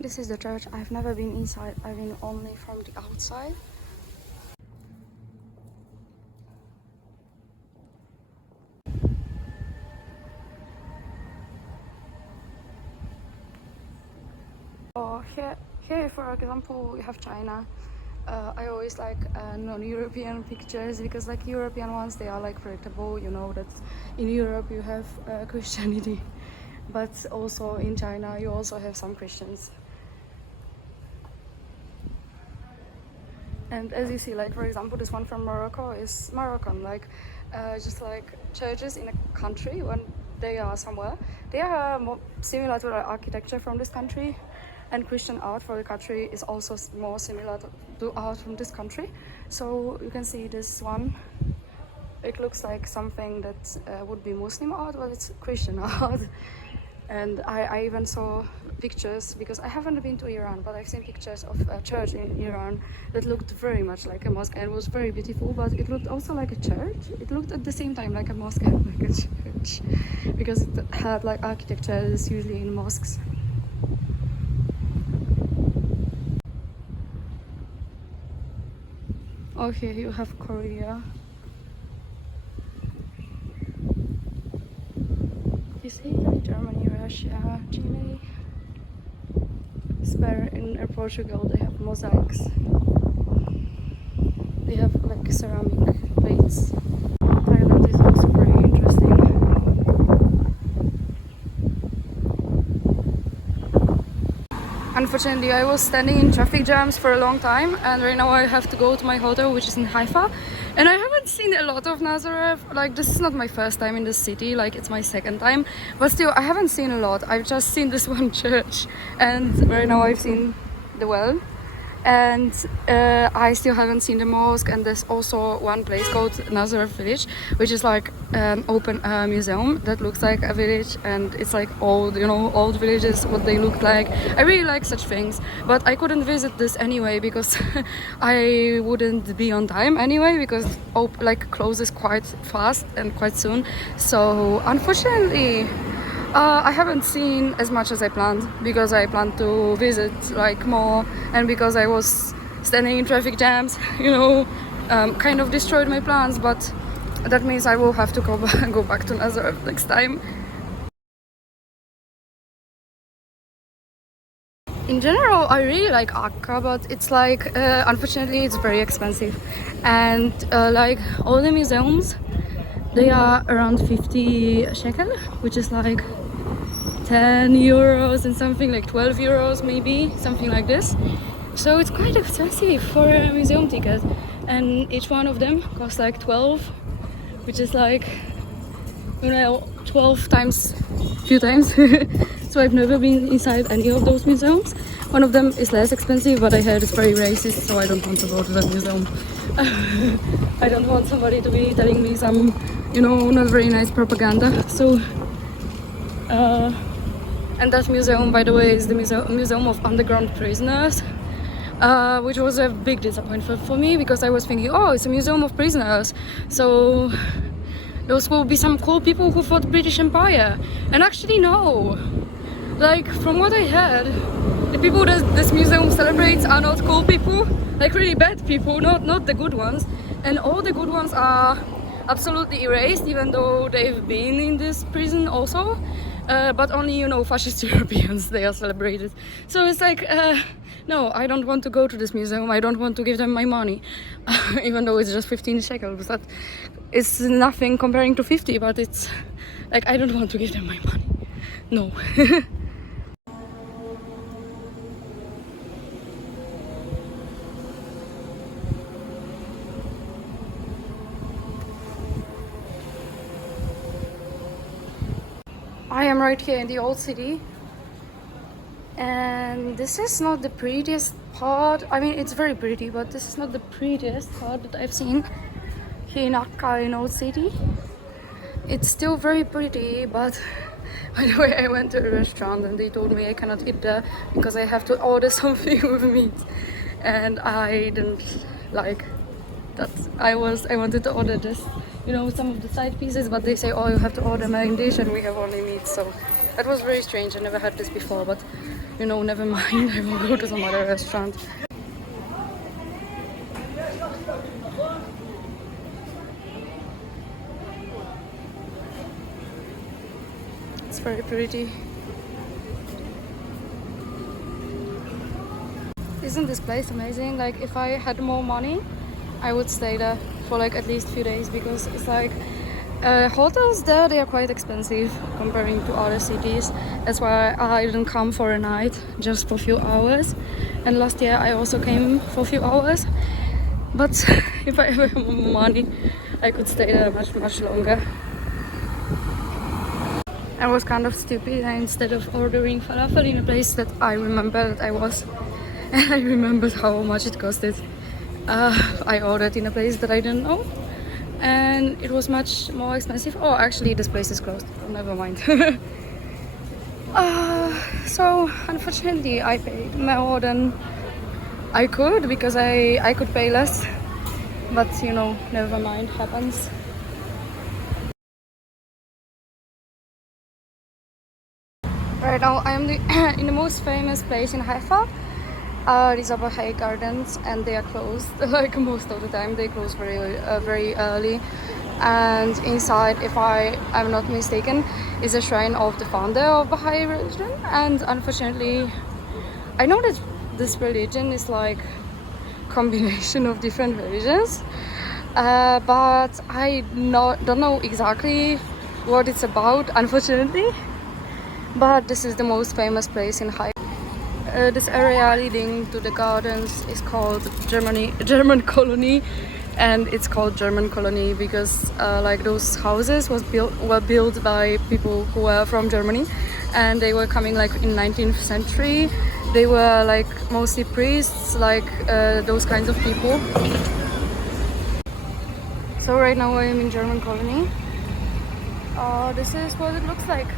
This is the church. I've never been inside. I've been only from the outside. Oh, here, for example, we have China. I always like non-European pictures because like European ones, they are like predictable, you know that in Europe you have Christianity, but also in China you also have some Christians. And as you see, like for example, this one from Morocco is Moroccan, like just like churches in a country when they are somewhere, they are more similar to the architecture from this country. And Christian art for the country is also more similar to art from this country. So you can see this one. It looks like something that would be Muslim art, but it's Christian art. And I even saw pictures, because I haven't been to Iran, but I've seen pictures of a church in Iran that looked very much like a mosque and it was very beautiful, but it looked also like a church. It looked at the same time like a mosque and like a church, because it had like architecture that's usually in mosques. Okay, you have Korea. You see, like Germany, Russia, Chile. Spain in Portugal, they have mosaics. They have like ceramic plates. Thailand is also very interesting. Unfortunately, I was standing in traffic jams for a long time, and right now I have to go to my hotel, which is in Haifa. And I haven't seen a lot of Nazareth. Like, this is not my first time in the city, like it's my second time, but still I haven't seen a lot. I've just seen this one church, and right now I've seen the well. And I still haven't seen the mosque, and there's also one place called Nazareth Village, which is like an open museum that looks like a village, and it's like old, you know, old villages, what they look like. I really like such things, but I couldn't visit this anyway because I wouldn't be on time anyway, because like closes quite fast and quite soon. So unfortunately I haven't seen as much as I planned, because I planned to visit like more, and because I was standing in traffic jams, you know, kind of destroyed my plans. But that means I will have to go back to Nazareth next time. In general, I really like Akka, but it's like unfortunately it's very expensive, and like all the museums, they are around 50 shekel, which is like 10 euros and something, like 12 euros maybe, something like this. So it's quite expensive for a museum ticket, and each one of them costs like 12, which is like, you know, 12 times few times. So I've never been inside any of those museums. One of them is less expensive, but I heard it's very racist, so I don't want to go to that museum. I don't want somebody to be telling me some, you know, not very nice propaganda. So and that museum, by the way, is the museum of underground prisoners, which was a big disappointment for me, because I was thinking, oh, it's a museum of prisoners, so those will be some cool people who fought British Empire. And actually no, like from what I heard, the people that this museum celebrates are not cool people, like really bad people, not the good ones. And all the good ones are absolutely erased, even though they've been in this prison also. But only, you know, fascist Europeans, they are celebrated. So it's like, no, I don't want to go to this museum. I don't want to give them my money, even though it's just 15 shekels. That is nothing comparing to 50, but it's like, I don't want to give them my money. No. I am right here in the old city, and this is not the prettiest part. I mean, it's very pretty, but this is not the prettiest part that I've seen here in Akka, in old city. It's still very pretty, but by the way, I went to a restaurant and they told me I cannot eat there because I have to order something with meat, and I didn't like that. I wanted to order this, you know, some of the side pieces, but they say, oh, you have to order main dish and we have only meat. So It was very strange. I never had this before, but you know, never mind. I will go to some other restaurant. It's very pretty. Isn't this place amazing? Like, if I had more money, I would stay there for like at least a few days, because it's like hotels there, they are quite expensive comparing to other cities. That's why I didn't come for a night, just for a few hours. And last year I also came for a few hours. But if I ever had more money, I could stay there much longer. I was kind of stupid, and instead of ordering falafel in a place that I remember that I was, and I remembered how much it costed, I ordered in a place that I didn't know, and it was much more expensive. Oh, actually this place is closed, oh, never mind. So unfortunately I paid more than I could, because I could pay less, but you know, never mind, happens. Right now I am in the most famous place in Haifa. These are Baha'i gardens, and they are closed. Like most of the time, they close very early. And inside, if I'm not mistaken, is a shrine of the founder of Baha'i religion. And unfortunately, I know that this religion is like combination of different religions, but I don't know exactly what it's about, unfortunately. But this is the most famous place in Haifa. This area leading to the gardens is called German Colony, and it's called German Colony because like those houses were built by people who were from Germany, and they were coming like in 19th century. They were like mostly priests, like those kinds of people. So right now I am in German Colony. This is what it looks like.